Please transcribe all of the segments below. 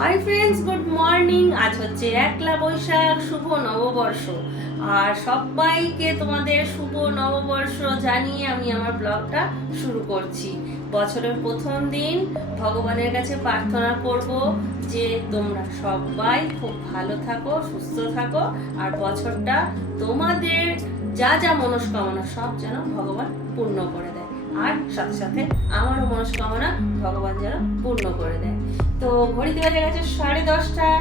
Hi friends, good morning. আজ হচ্ছে 1লা বৈশাখ, শুভ নববর্ষ। আর সবাইকে তোমাদের শুভ নববর্ষ জানিয়ে আমি আমার ব্লগটা শুরু করছি। বছরের প্রথম দিন ভগবানের কাছে প্রার্থনা করব যে তোমরা সবাই খুব ভালো থাকো, সুস্থ থাকো, আর বছরটা তোমাদের যা যা মনস্কামনা সব যেন ভগবান পূর্ণ করে দেয়। আর সাথে সাথে আমারও মনস্কামনা ভগবান যেন পূর্ণ করে দেয়। তো ঘড়িতে বেজে গেছে 10:30।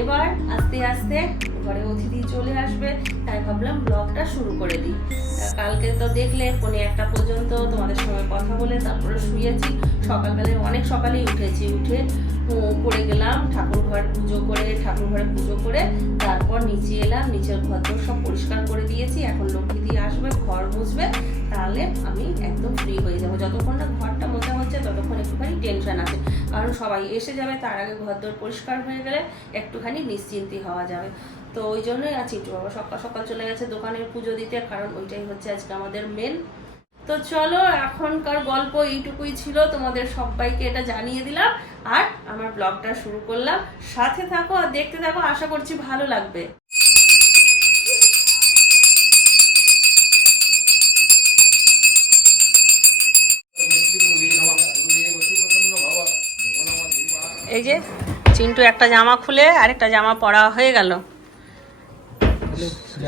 এবার আস্তে আস্তে ঘরে অতিথি চলে আসবে, তাই ভাবলাম ব্লগটা শুরু করে দিই। কালকে তো দেখলে 1:45 পর্যন্ত তোমাদের সঙ্গে কথা বলে তারপরে শুয়েছি। সকালবেলায় অনেক সকালেই উঠেছি, উঠে পড়ে গেলাম ঠাকুর ঘরে পুজো করে তারপর নিচে এলাম। নিচের ঘর সব পরিষ্কার করে দিয়েছি। এখন লক্ষ্মী দিয়ে আসবে, ঘর মুছবে, তাহলে আমি একদম ফ্রি হয়ে যাবো। যতক্ষণ না ঘরটা মোছা হচ্ছে ততক্ষণ একটুখানি টেনশন আছে, কারণ সবাই এসে যাবে, তার আগে ঘর পরিষ্কার হয়ে গেলে একটুখানি নিশ্চিন্তি হওয়া যাবে। তো ওই জন্যই আছি। চিন্টু বাবা সকাল সকাল চলে গেছে দোকানের পুজো দিতে, কারণ ওইটাই হচ্ছে আজকে আমাদের মেন। তো চলো, এখনকার গল্প এইটুকুই ছিল, তোমাদের সবাইকে এটা জানিয়ে দিলাম আর আমার ব্লগটা শুরু করলাম। সাথে থাকো আর দেখতে থাকো, আশা করছি ভালো লাগবে। এই যে চিন্টু একটা জামা খুলে আরেকটা জামা পরা হয়ে গেল।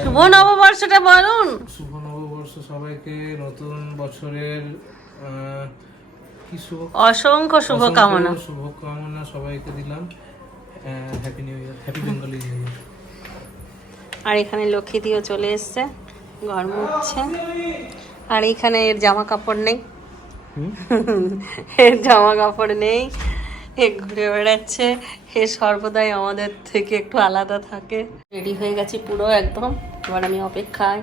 শুভ নববর্ষটা বলুন। শুভ নববর্ষ সবাইকে, নতুন বছরের অসংখ্য শুভকামনা সবাইকে দিলাম। Happy new year, happy Bengali new year. আর এখানে লক্ষ্মী দিও চলে এসছে, ঘর মুছছে। আর এখানে এর জামা কাপড় নেই, এর জামা কাপড় নেই, এ ঘুরে বেড়াচ্ছে। এ সর্বদাই আমাদের থেকে একটু আলাদা থাকে। রেডি হয়ে গেছি পুরো একদম। এবার আমি অপেক্ষায়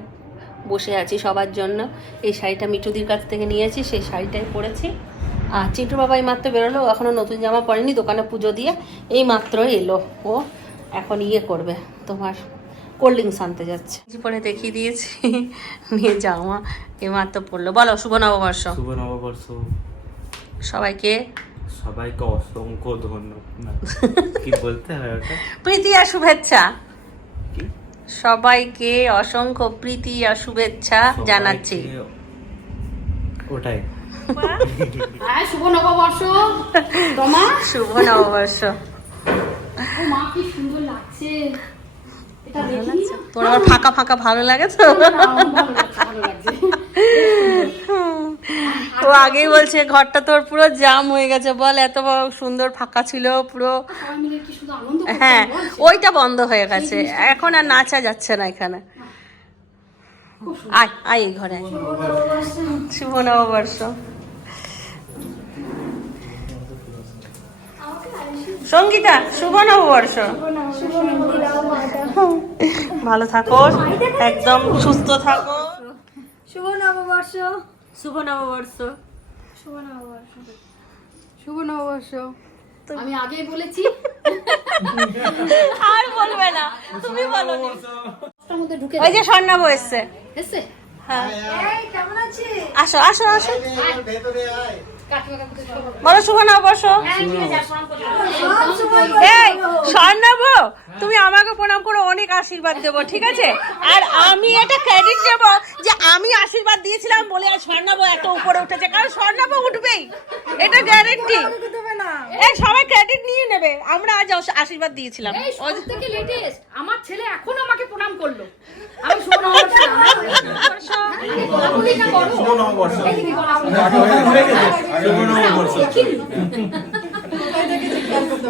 বসে আছি সবার জন্য। এই শাড়িটা মিঠুদির কাছ থেকে নিয়েছি, সেই শাড়িটাই পরেছি। আর চিন্টু বাবা এই মাত্র বেরোলো, এখনও নতুন জামা পরেনি, দোকানে পুজো দিয়ে এই মাত্র এলো। ও এখন করবে, তোমার কোল্ড ড্রিঙ্কস আনতে যাচ্ছে। পরে দেখিয়ে দিয়েছি, নিয়ে জামা এই মাত্র পড়লো। বলো শুভ নববর্ষ। শুভ নববর্ষ সবাইকে অসংখ্য ধন্যবাদ। কি বলতে হয় ওটা? প্রীতি আর শুভেচ্ছা। সবাইকে অসংখ্য প্রীতি আর শুভেচ্ছা জানাচ্ছি। ওটাই। শুভ নববর্ষ তোমার। শুভ নববর্ষ। মা কি সুন্দর লাগছে, এটা দেখি। তোর আবার ফাঁকা ফাঁকা ভালো লাগে তো? ভালো লাগছে। ও আগেই বলছে ঘরটা তোর পুরো জাম হয়ে গেছে। বল, এত সুন্দর ফাঁকা ছিল পুরো। হ্যাঁ, ওইটা বন্ধ হয়ে গেছে, এখন আর নাচা যাচ্ছে না এখানে। আয় আয় এই ঘরে। শুভ নববর্ষ। সঙ্গীতা, শুভ নববর্ষ। ভালো থাকো, একদম সুস্থ থাকো। শুভ নববর্ষ। শুভ নববর্ষ। শুভ নববর্ষ। শুভ নববর্ষ। আমি আগেই বলেছি, আর বলবে না, তুমি বলো। মধ্যে ঢুকে ওই যে স্বর্ণাব এসছে। এসছে। হ্যাঁ, এই কেমন আছিস? আসো আসো আসো, বলো শুভ নববর্ষ। এই স্বর্ণাব, তুমি আমাকে প্রণাম করো, অনেক আশীর্বাদ দেবো, ঠিক আছে? আর আমি এটা ক্রেডিট দেব যে আমি আশীর্বাদ দিয়েছিলাম বলে আর স্বর্ণাব এত উপরে উঠেছে, কারণ স্বর্ণাব উঠবেই, এটা গ্যারেন্টি। এই সবাই ক্রেডিট নিয়ে নেবে, আমরা আজ আশীর্বাদ দিয়েছিলাম। এই সব থেকে লেটেস্ট আমার ছেলে এখন আমাকে প্রণাম করলো। আমি শুভ নববর্ষ। শুভ নববর্ষ।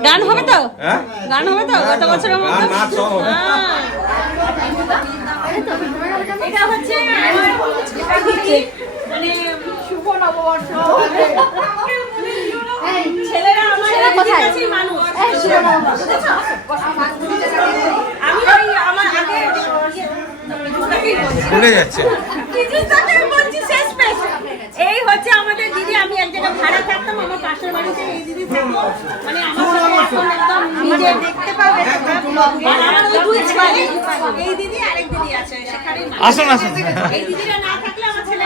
গান হবে তো? গান হবে তো গত বছরের মতো? এটা হচ্ছে মানে শুভ নববর্ষ। ছেলেরা আমার কাছেই মানুষ। আমি ওই আমার আগে ভুলে যাচ্ছে। এই হচ্ছে আমাদের দিদি। আমি এক জায়গায় ভাড়া থাকতাম, আমার পাশের বাড়িতে এই দিদি থাকতো, মানে আমার সাথে এখন একদম নিজে দেখতে পাবে। আর আমার ওই দুই ছেলে, এই দিদি আরেক দিদি আছে সেখানে। আসুন আসুন। এই দিদিরা না থাকলে আমার ছেলে।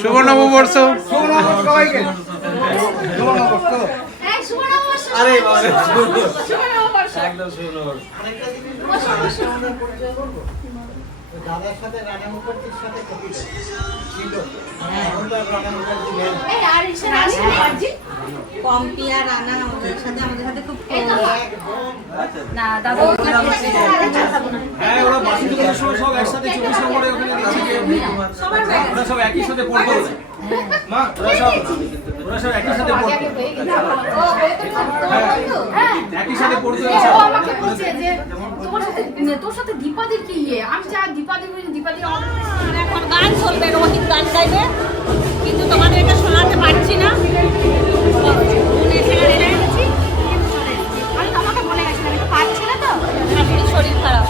শুভ নববর্ষ। শুভ আরে বাবা রে, শুভ নববর্ষ। একদম শুনো। দাদার সাথে রানা মুখার্জির সাথে কপি ছিল। এখন তো আর রানা মুখার্জি নেই। এই আর রানী মুখার্জি পম্পি আর রানা আমাদের সাথে খুব না দাদা হ্যাঁ, ওরা বাসি দুপুরের সময় সব একসাথে 24 নম্বরে ওখানে দেখছি যে ওরা সব একই সাথে পড়তো। মা, ওরা সব একই সাথে পড়তো। হ্যাঁ একই সাথে পড়তো। ও আমাকে বলছে যে তোর সাথে দীপাদির কি ইয়ে আমি চাই দীপাদি আমাদের এখন গান চলবে, রোহিত গান গাইবে, কিন্তু তোমাদেরকে শোনাতে পারছি না। মনে এসে গেছি, আমি তোমাকে বলে গেছিলাম একটু পাচ্ছি না তো শাশুড়ির শরীর খারাপ।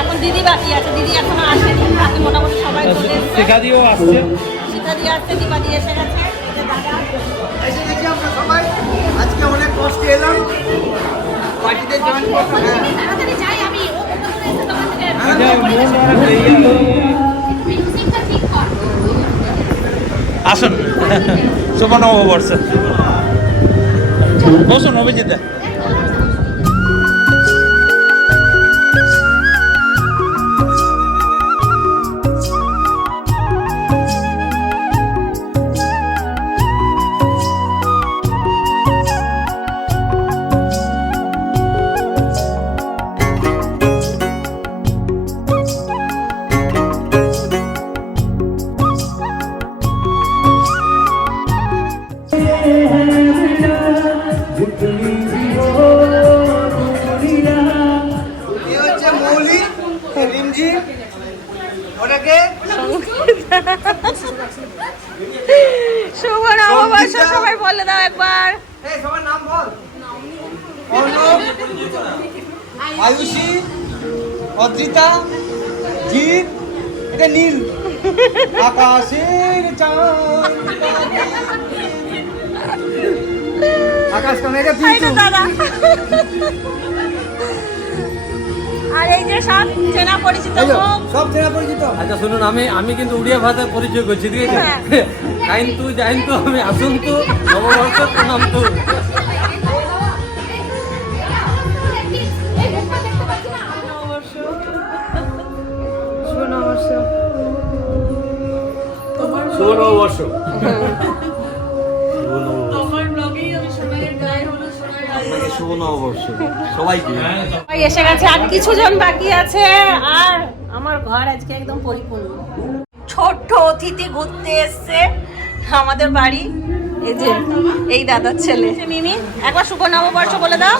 এখন দিদি বাকি আছে, দিদি এখনো আসেনি, বাকি মোটামুটি সবাই চলে এসেছে। শেখা দিয়েও আসছে। শিখা দিয়ে আসছে, দীপা দিয়ে এসে গেছে, এই যে দাদা। এসে গেছি আমরা সবাই। আজকে অনেক কষ্টে এলাম। পার্টিতে জয়েন করতে। তাড়াতাড়ি যাই আমি ও কত করে এসে তোমার থেকে মিউজিকটা ঠিক কর আসুন, শুভ নববর্ষ। বসুন অভিজিৎ। এই হচ্ছে মৌলি, এই রিমঝি, ওটাকে শুভ নববর্ষ সবাই বলে দাও একবার। এই সবার নাম বল। অর্ণব, আয়ুষী, অদ্রিতা, জিৎ, এটা নীল, আকাশের চাঁদ, আকাশ কামেকে পিছু। দাদা আর এই যে সব চেনা পরিচিত মুখ। সব চেনা পরিচিত। আচ্ছা শুনুন, আমি কিন্তু উড়িয়া ভাষায় পরিচয় করছি, ঠিক আছে? হ্যাঁ। খাইন্তু জাইন্তু আমি আসন্তু নববর্ষ প্রণামতু। শুভ নববর্ষ। শুভ নববর্ষ সবাইকে। সবাই এসে গেছে, আর কিছু জন বাকি আছে, আর আমার ঘর আজকে একদম পরিপূর্ণ। ছোট্ট অতিথি ঘুরতে এসছে আমাদের বাড়ি, এই যে এই দাদার ছেলে মিমি। একবার শুভ নববর্ষ বলে দাও।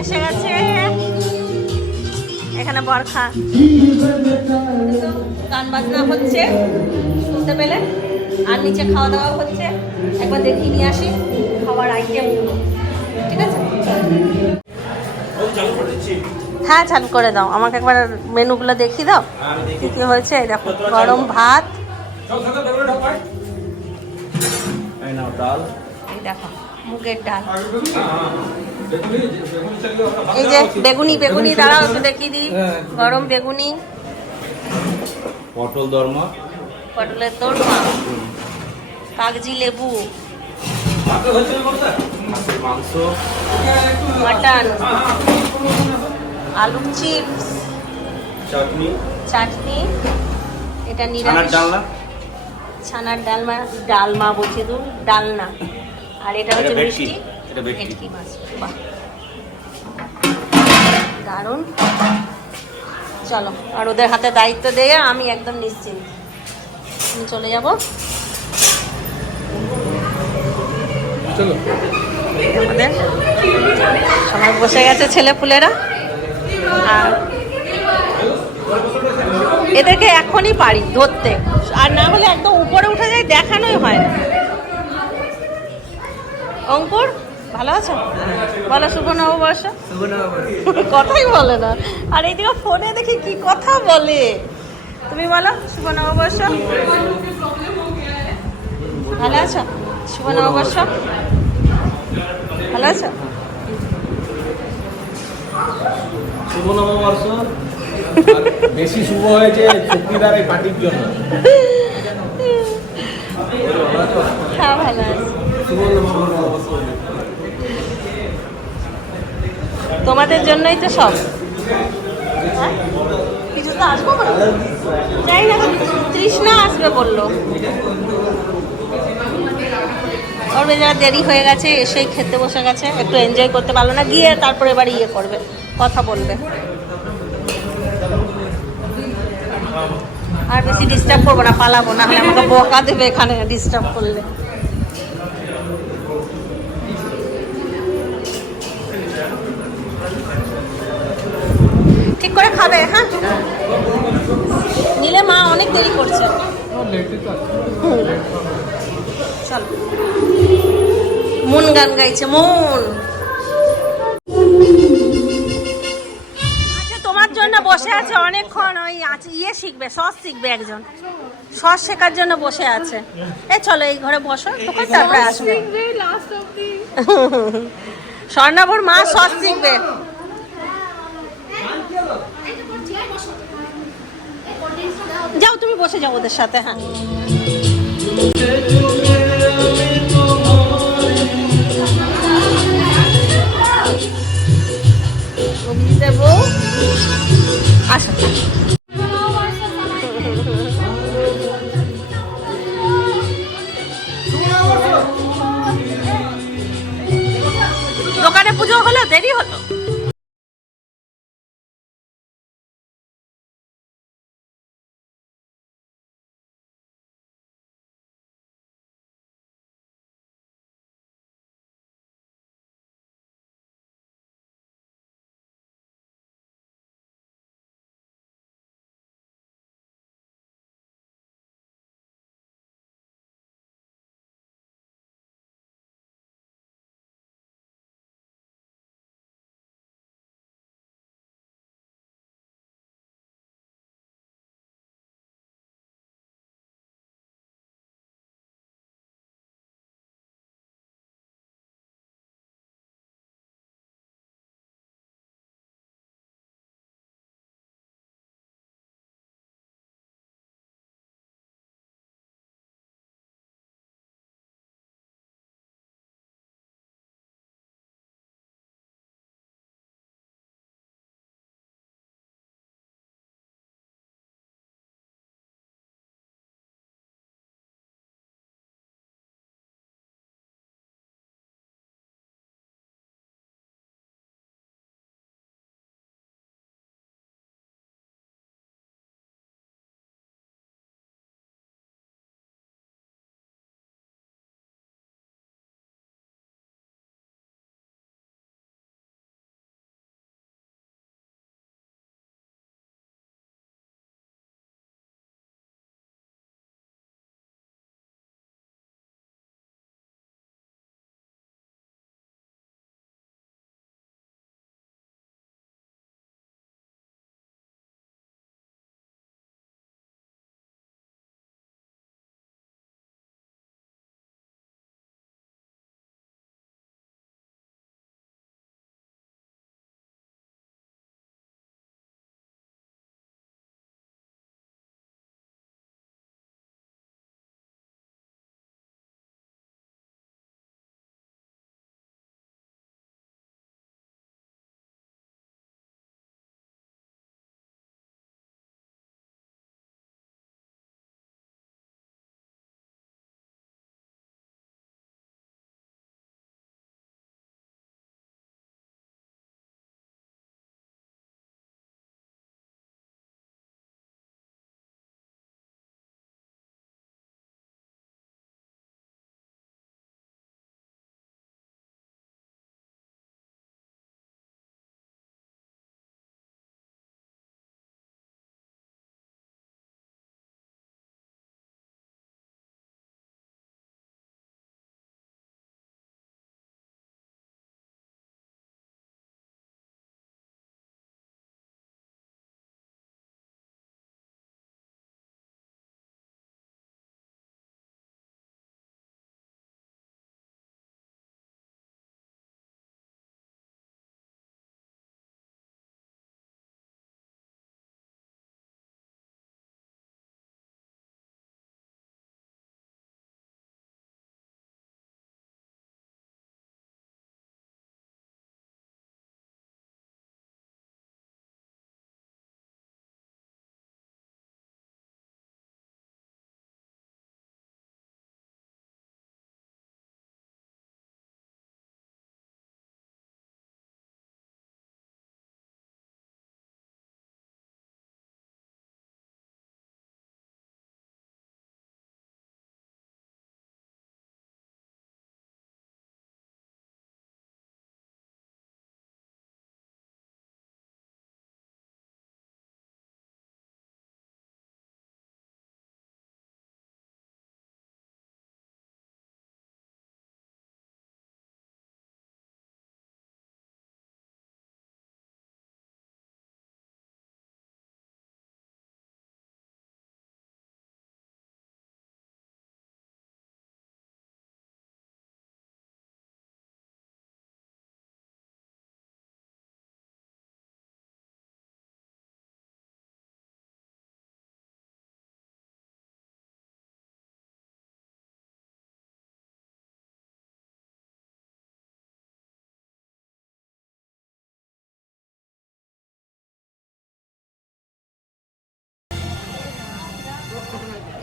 এসে গেছে এখানে বরখা, গান বাজনা হচ্ছে শুনতে পেলে, আর নিচে খাওয়া দাওয়া হচ্ছে। একবার দেখিয়ে নিয়ে আসি খাবার আইটেমগুলো, ঠিক আছে? হ্যাঁ চালু করে দাও, আমাকে একবার মেনুগুলো দেখিয়ে দাও কি কি হয়েছে। এই দেখো, গরম ভাত, এই দেখো মুগের ডাল, এই যে বেগুনি দাঁড়াও একটু দেখিয়ে দিই, গরম বেগুনি, পটল দরমা, পটলের দোরমা, কাগজি লেবু, মাংস, মাটন, আলু চিপস, চাটনি, এটা নিরামিষ ছানার ডালমা বলছি তো, ডালনা, আর এটা হচ্ছে এটা ভেটকি, মিষ্টি, এটা ভেটকি। ভেটকি মাছ। বাহ, দারুণ। চলো, আর ওদের হাতে দায়িত্ব দিয়ে আমি একদম নিশ্চিন্ত, আমি চলে যাব। চলো। আমাদের সবাই বসে গেছে ছেলেপুলেরা, আর এদেরকে এখনই পারি ধরতে, আর না হলে একদম উপরে উঠে যায়, দেখানোই হয় না। অঙ্কুর ভালো আছো? বলো শুভ নববর্ষ। কথাই বলে না, আর এইদিকে ফোনে দেখি কি কথা বলে। তুমি বলো শুভ নববর্ষ। ভালো আছো? শুভ নববর্ষ। ভালো আছো? শুভ নববর্ষ। আর বেশি শুভ হয়েছে চুক্তিদার এই পার্টির জন্য। হ্যাঁ ভালো আছে। তোমাদের জন্যই তো সব। হ্যাঁ? কিছু তো আসবো না যাই না, তৃষ্ণা আসবে বললো। ওর বেজার দেরি হয়ে গেছে, এসেই খেতে বসে গেছে, একটু এনজয় করতে পারলো না, গিয়ে তারপরে এবার ইয়ে করবে, কথা বলবে। আর বেশি ডিস্টার্ব করবো না, পালাবো না, আমাকে বকা দেবে এখানে ডিস্টার্ব করলে। ঠিক করে খাবে, হ্যাঁ নিলে মা অনেক দেরি করছে। চল, মন গান গাইছে, মন। আচ্ছা তোমার জন্য বসে আছে অনেকক্ষণ, ওই ইয়ে শিখবে, সস শিখবে, একজন সস শেখার জন্য বসে আছে। চলো এই ঘরে বসো, তখন তারপরে আসবে। স্বর্ণাভর মা সস শিখবে। যাও তুমি বসে যাও ওদের সাথে। হ্যাঁ দেবো, আসো। দোকানে পুজো হলো, দেরি হলো।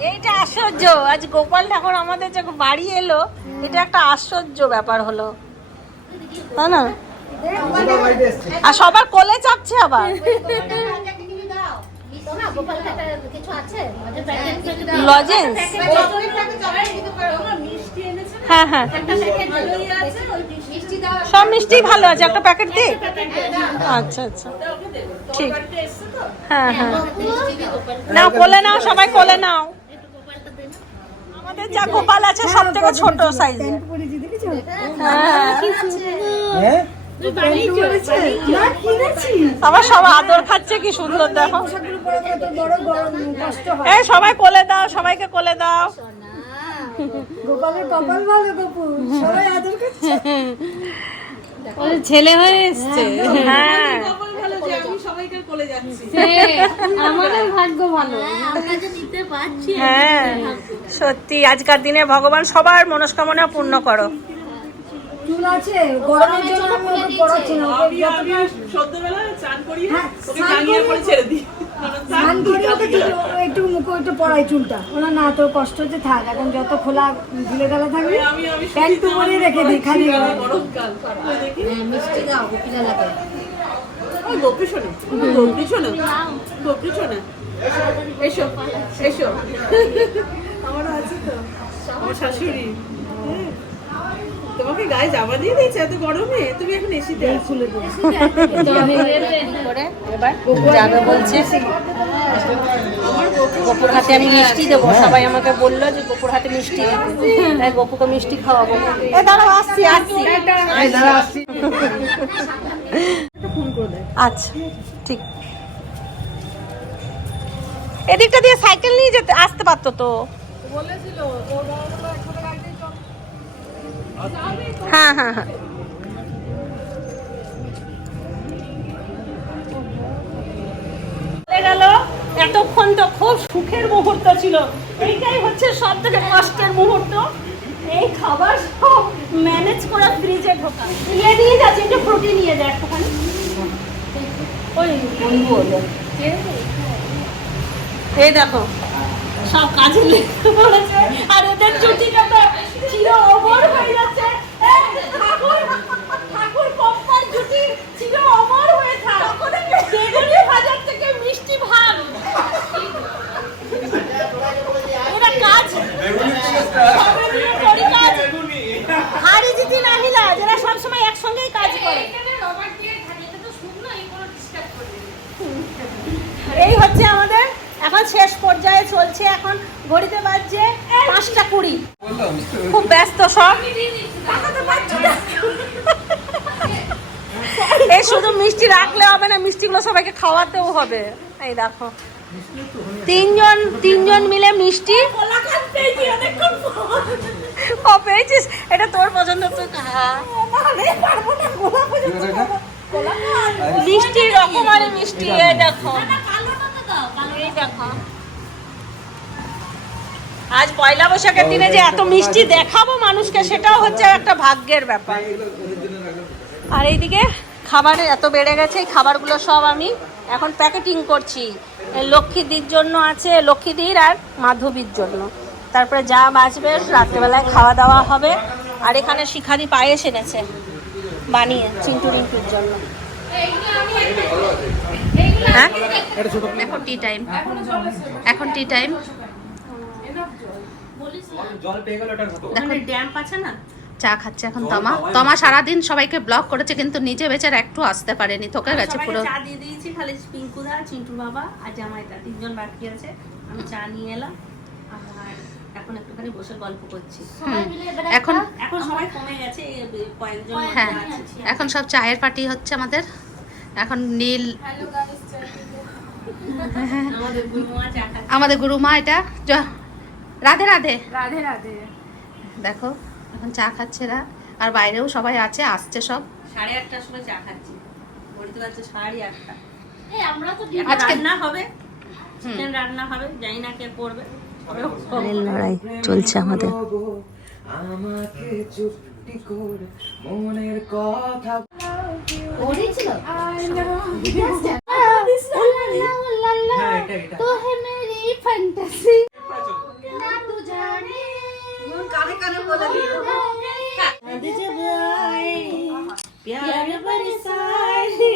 এইটা আশ্চর্য, আজ গোপাল ঠাকুর আমাদের যে বাড়ি এলো, এটা একটা আশ্চর্য ব্যাপার হলো, তাই না? আর সবার কোলে চাপছে আবার। লজেন্স, হ্যাঁ হ্যাঁ, সব মিষ্টি ভালো আছে, একটা প্যাকেট দিই। আচ্ছা আচ্ছা, ঠিক, হ্যাঁ হ্যাঁ, নাও কোলে নাও, সবাই কোলে নাও। আমাদের যা গোপাল আছে সব থেকে ছোট সাইজের। হ্যাঁ, আবার সবাই আদর খাচ্ছে, কি সুন্দর দেখো। এই সবাই কোলে দাও, সবাইকে কোলে দাও। ছেলে হয়ে এসছে, হ্যাঁ আমাদের ভাগ্য ভালো। হ্যাঁ সত্যি, আজকার দিনে ভগবান সবার মনস্কামনা পূর্ণ করো। চুল আছে, গরমের জন্য আমি ওকে পড়াচ্ছি না। স্নান করে ওকে একটু মুখে একটু পড়াই চুলটা। ওরা না, তোর কষ্ট হচ্ছে, থাক, এখন যত খোলা ঢিলে ঢালা থাকবে প্যান্ট টু পরে রেখে দিই খালি। মিষ্টি দাও, গোপিলা লাগে। গোপী শোনো, গোপী শোনো, গোপী শোনো, এসো এসো, আমার আছে তো, আমার শাশুড়ি তোমাকে গায়ে জামা দিয়ে দিয়েছে এত গরমে, তুমি এখন এসিতে খুলে দেবো। এবার যাবে বলছে, গোপুর হাতে আমি মিষ্টি দেবো। সবাই আমাকে বললো যে গোপুর হাতে মিষ্টি দেবে, তাই গোপুকে মিষ্টি খাওয়াবো। এ দাঁড়াও, আসছি আসছি। আচ্ছা ঠিক, এদিকটা দিয়ে সাইকেল নিয়ে যেতে আসতে পারতো তো। হ্যাঁ হ্যাঁ হ্যাঁ, গেল। এতক্ষণ তো খুব সুখের মুহূর্ত ছিল, এইটাই হচ্ছে সব থেকে কষ্টের মুহূর্ত। এই খাবার সব ম্যানেজ করা ফ্রিজে ঢোকা। নিয়ে যাচ্ছে, একটু ফ্রুটি নিয়ে যায় একটুখানি। ওই বন্ধু হলো, এই দেখো সব কাজে লেগে পড়েছে, আর ওদের ছুটিটা তো চির অমর হয়ে যাচ্ছে। ঠাকুর পম্পার জুটি চির অমর হয়ে থাক। বেগুনি ভাজার থেকে মিষ্টি ভাগ, এরা কাজ হারি জিতি নাহিলা, যারা সবসময় একসঙ্গেই কাজ করে। এই হচ্ছে আমাদের এখন শেষ পর্যায়ে চলছে। এখন ঘড়িতে বাজছে 5:20, খুব ব্যস্ত সব। এই শুধু মিষ্টি রাখলে হবে না, মিষ্টিগুলো সবাইকে খাওয়াতেও হবে। এই দেখো তিনজন মিলে মিষ্টি পেয়েছিস, এটা তোর পছন্দ, তুই খা। মিষ্টি রকমারি মিষ্টি, এই দেখো, এই দেখো। আজ পয়লা বৈশাখের দিনে যে এত মিষ্টি দেখাবো মানুষকে, সেটাও হচ্ছে একটা ভাগ্যের ব্যাপার। আর এইদিকে খাবার এত বেড়ে গেছে, এই খাবারগুলো সব আমি এখন প্যাকেটিং করছি। লক্ষ্মীদির জন্য আছে, লক্ষ্মীদির আর মাধবীর জন্য। তারপরে যা বাঁচবে রাত্রেবেলায় খাওয়া দাওয়া হবে। আর এখানে শিখারি পায়েস এনেছে বানিয়ে চিন্টু রিন্টুর জন্য। হ্যাঁ, এখন টি টাইম, এখন টি টাইম। ওখানে ড্যাম্প আছে না, চা খাচ্ছে এখন তমা সারাদিন সবাইকে ব্লক করেছে, কিন্তু নিজে বেচারা একটু আসতে পারেনি, থকে গেছে পুরো। চা দিয়ে দিয়েছি, খালি পিঙ্কুদা, চিন্টুর বাবা আর জামাইদা 3জন বাকি আছে। আমি চা নিয়ে এলাম, আর এখন একটুখানি বসে গল্প করছি। এখন সবাই কমে গেছে, কয়েকজন হ্যাঁ, এখন সব চায়ের পার্টি হচ্ছে আমাদের। এখন নীল আমাদের গুরুমা, এটা রাধে রাধে রাধে রাধে। দেখো এখন চা খাচ্ছে এরা, আর বাইরেও সবাই আছে, আসছে সব। 8:30টার সময় চা খাচ্ছি, ঘড়িতে বাজছে 8:30। আজকে রান্না হবে, চিকেন রান্না হবে, জানি না কে করবে। লড়াই চলছে আমাদের। আমাকে চুপটি করে মনের কথা তো হে মেরি ফ্যান্টাসি चांद जब आए प्यार बरसाए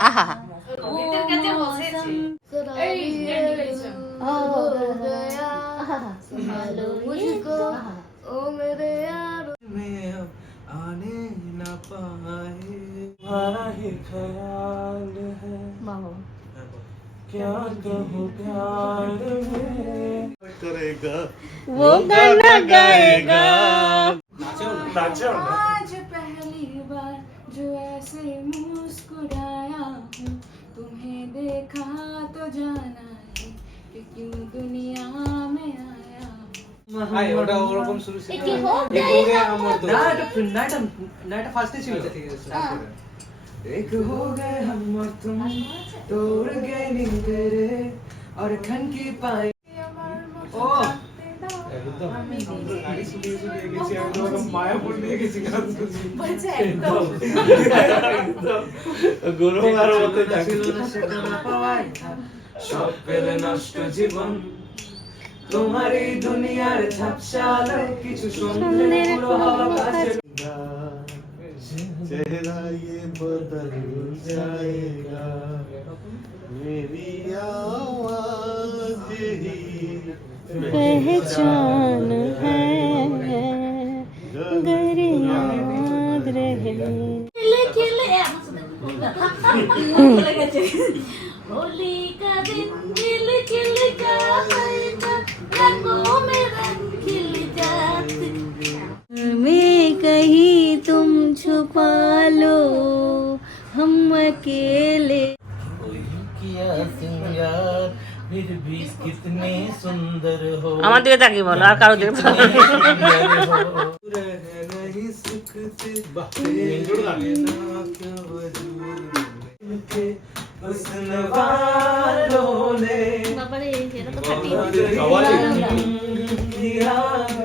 आहा आने न पाए तुम्हारा ही ख्याल है क्या कहूँ प्यार में करेगा वो गाना गाएगा नाचो ना आज पहली बार जो ऐसे मुस्कुराया हूँ तुम्हें देखा तो जाना है कि क्यों दुनिया में आया हूँ। আই ওটা ওরকম শুরু ছিল কি হোক এক हो गया हमर तो না এটা ফার্স্টে ছিল ঠিক আছে एक हो गए हम और तुम तोड़ गए नींद तेरे और खन की पाए ও একদম গাড়ি শুনিয়ে শুনিয়ে গেছি একদম মায়াপুর নিয়ে গেছি গান বলছে একদম গরম আর মতে ছিল না সেটা না পাওয়াই সব পেলে নষ্ট জীবন তোমার এই দুনিয়ার ঝাপসালো কিছু সুন্দর পুরো হওয়া কাছে चेहरा ये बदल जाएगा मेरी आवाज ही पहचान है गर याद रहे होली का दिन खिल खिल जाएगा रंगों में रंग खिल जाते मैं कहीं तुम छुपा लो हम अकेले किया सिंगार फिर भी कितने सुंदर हो আমার দিকে তাকিয়ে বলো আর কারো দিকে नहीं सुखते तेरे ना क्या वजूद के हुस्न वालों ने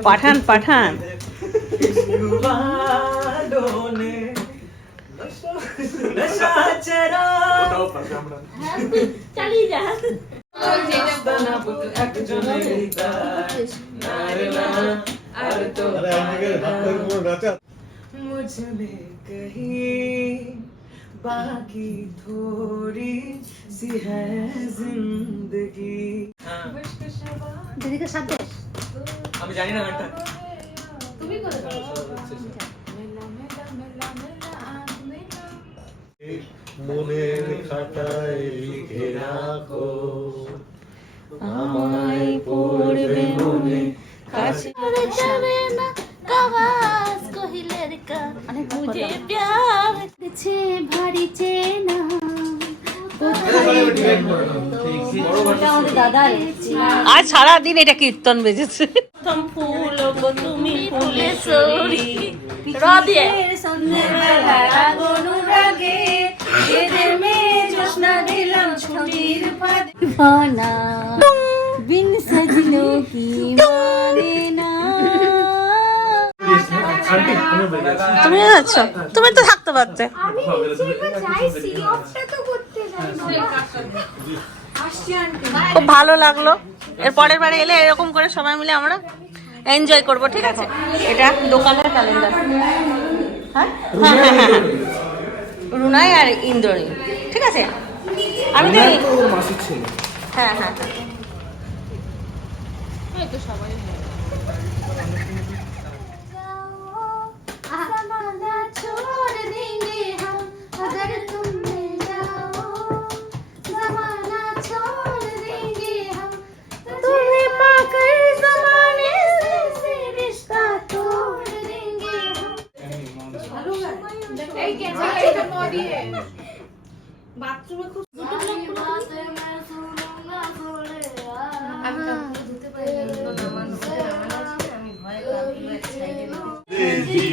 পাঠান পাঠান वालों ने नशा चढ़ा চালিয়ে যা दस्ताना पुत একজনে গীতার নারনা আর তো मुझ में कहीं बाकी थोड़ी सी है जिंदगी দিদিকে সাথ দে আমি জানি না গানটা তুমি করে মনের খাতায় লিখে রাখো আমায় পড়বে মনে কাছে যাবে না কাবাস কহিলের কা মুঝে প্যার ছে ভারী চেনা আর সারা দিন এটা কীর্তন বেজেছে ফুল গো তুমি ফুলে সরি হৃদয়ের সন্ধ্যেবেলা অনুরাগে এদের মেয়ে জ্যোৎস্না দিলাম ছুটির ফানা বিন সজনো কি মানে না তুমি আছো তুমি তো থাকতে পারতে আমি নিজেকে চাইছি অফটা তো করতে যাই আসছি আন্টি খুব ভালো লাগলো এর পরের বারে এলে এরকম করে সবাই মিলে আমরা এনজয় করব ঠিক আছে এটা দোকানের ক্যালেন্ডার হ্যাঁ রুনাই আর ইন্দ্রনী ঠিক আছে আমি তো মাসির ছেলে হ্যাঁ হ্যাঁ जमाना छोड़ देंगे हम अगर तुम मिल जाओ जमाना छोड़ देंगे हम तुम्हें पाकर जमाने से रिश्ता तोड़ देंगे हम बाथरूम खूब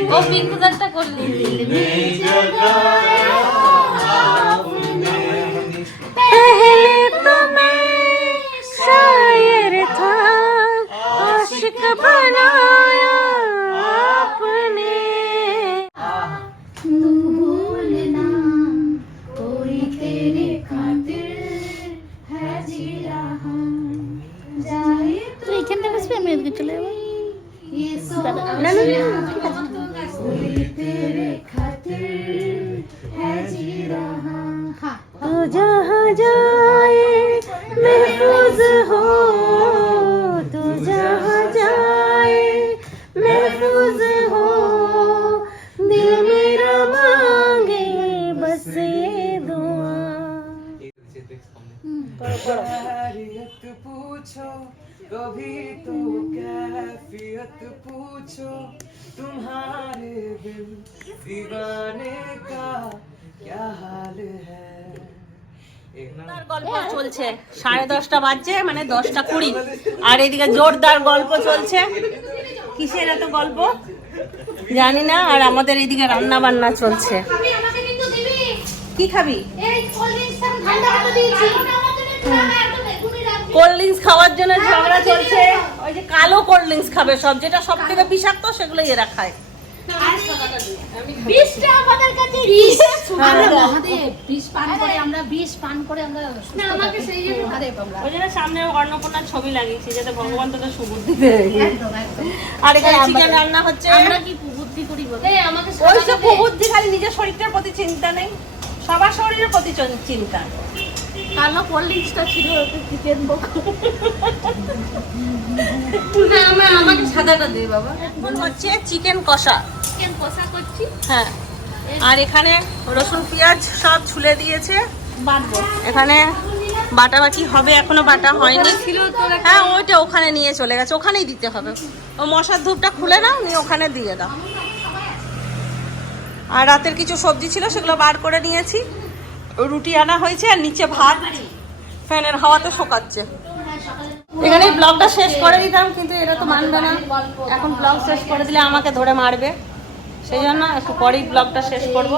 ও পিঙ্কু গানটা করলি पहले तो मैं शायर था आशिक बनाया आपने तू भूलना कोई तेरे खातिर है जी रहा जाए तो এখান থেকে বসবে আমি এদিকে চলে যাবো ये না, না, कोई तेरे खातिर है जी रहा हाँ तो जहाँ जाए महफूज हो, तो जहाँ जाए महफूज हो, दिल मेरा मांगे बस ये दुआ। खैरियत पूछो कभी तो कैफियत पूछो, तुम्हारे बिन दीवाने का क्या हाल है। एक ना জোরদার গল্প চলছে, 10:30 বাজছে, মানে 10:20, আর এদিকে জোরদার গল্প চলছে। কিসের এত গল্প জানি না। আর আমাদের এইদিকে রান্না বান্না চলছে। খাবি আমাকে কিন্তু দিবি। কি খাবি? এই কোল্ড ড্রিঙ্কস ঠান্ডা করে দিয়েছি। আমার জন্য একটু রাখা, একদম এখনই রাখবি। কোল্ড ড্রিঙ্কস খাওয়ার জন্য ঝগড়া চলছে। ওই যে কালো কোল্ড ড্রিঙ্কস খাবে সব, যেটা সব থেকে বিষাক্ত সেগুলো এরা খায়। 20 টা আমাদের কাছে 20 আরে মহাদেব 20 পান করে আমরা 20 পান করে আমরা না আমাকে সেই জন্য আরে বাবা ওই জন্য সামনে অন্নপূর্ণার ছবি লাগিয়েছি, যাতে ভগবান তোকে সুবুদ্ধি দেয়। আর এখানে চিকেন রান্না হচ্ছে। আমরা কি বুদ্ধি করি বল এই আমাকে ওই সব কুবুদ্ধি, খালি নিজের শরীরটার প্রতি চিন্তা নেই, সবার শরীরের প্রতি চিন্তা। কালো কোল্ড ড্রিঙ্কসটা ছিল চিকেন বক না আমাকে সাদাটা দে বাবা। এখন হচ্ছে চিকেন কষা। চিকেন কষা করছি হ্যাঁ, আর এখানে রসুন পেঁয়াজ সব ছুলে দিয়েছে, বাটবো এখানে বাটাবাটি হবে, এখনো বাটা হয়নি। হ্যাঁ ওইটা ওখানে নিয়ে চলে গেছে, ওখানেই দিতে হবে। ও মশার ধূপটা খুলে নাও, নিয়ে ওখানে দিয়ে দাও। আর রাতের কিছু সবজি ছিল সেগুলো বার করে নিয়েছি, রুটি আনা হয়েছে, আর নিচে ভাত ফ্যানের হাওয়াতে শোকাচ্ছে। এখানে ব্লগটা শেষ করে দিতাম, কিন্তু এরা তো মানবে না। এখন ব্লগ শেষ করে দিলে আমাকে ধরে মারবে, সেই জন্য একটু পরেই ব্লগটা শেষ করব।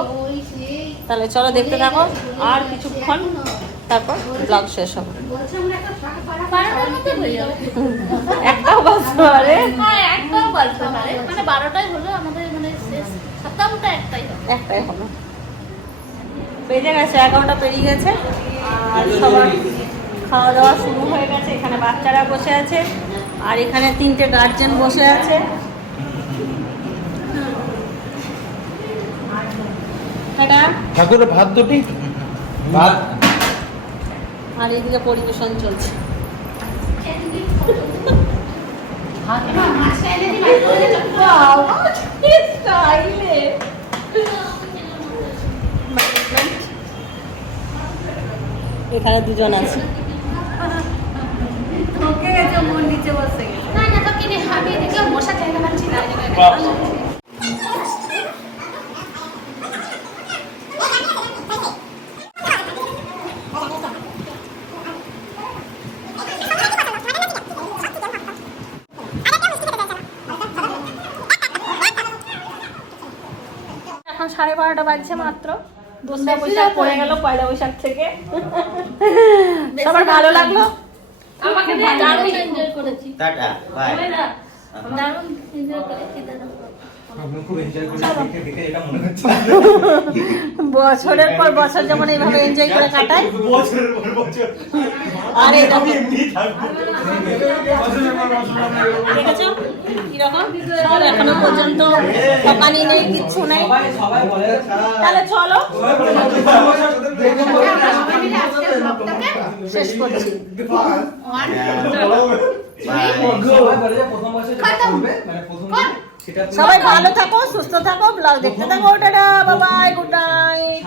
তাহলে চলো দেখতে থাকো, আর কিছুক্ষণ তারপর ব্লগ শেষ হবে। বারোটার মধ্যে হয়ে যাবে একটাও বাজতে পারে, হ্যাঁ একটাও বলতে পারে মানে 12টাই হলো আমাদের মানে শেষ সপ্তাহটা একটাই হবে একটাই হলো। বেজে গেছে 11টা পেরিয়ে গেছে, আর সবার খাওয়া দাওয়া শুরু হয়ে গেছে। এখানে বাচ্চারা বসে আছে, আর এখানে 3টে গার্জেন বসে আছে। এটা ঠাকুর ভাত দুটি ভাত আর এইদিকে পরিবেশন চলছে। এখানে দুজন আছে। না না তো কিনে আমি এদিকে বসা জায়গা পাচ্ছি না এখন 12:30 বাজছে মাত্র। দোসরা বৈশাখ পড়ে গেল পয়লা বৈশাখ থেকে। সবার ভালো লাগলো? আমাকে দারুণ এনজয় করেছি টাটা বাই দারুণ এনজয় করেছি দাদা আমি খুব এনজয় করেছি, দেখে দেখে এটা মনে হচ্ছে বছরের পর বছর যেমন এইভাবে এনজয় করে কাটায়, বছরের পর বছর আর এটা আমি এমনি থাকবো। দেখেছো কিরকম? সব এখনো পর্যন্ত দোকানি নেই, কিচ্ছু নেই। সবাই বলে তাহলে চলো শেষ করছি। সবাই ভালো থাকো, সুস্থ থাকো, ব্লগ দেখতে থাকো। Tata, bye bye, good night.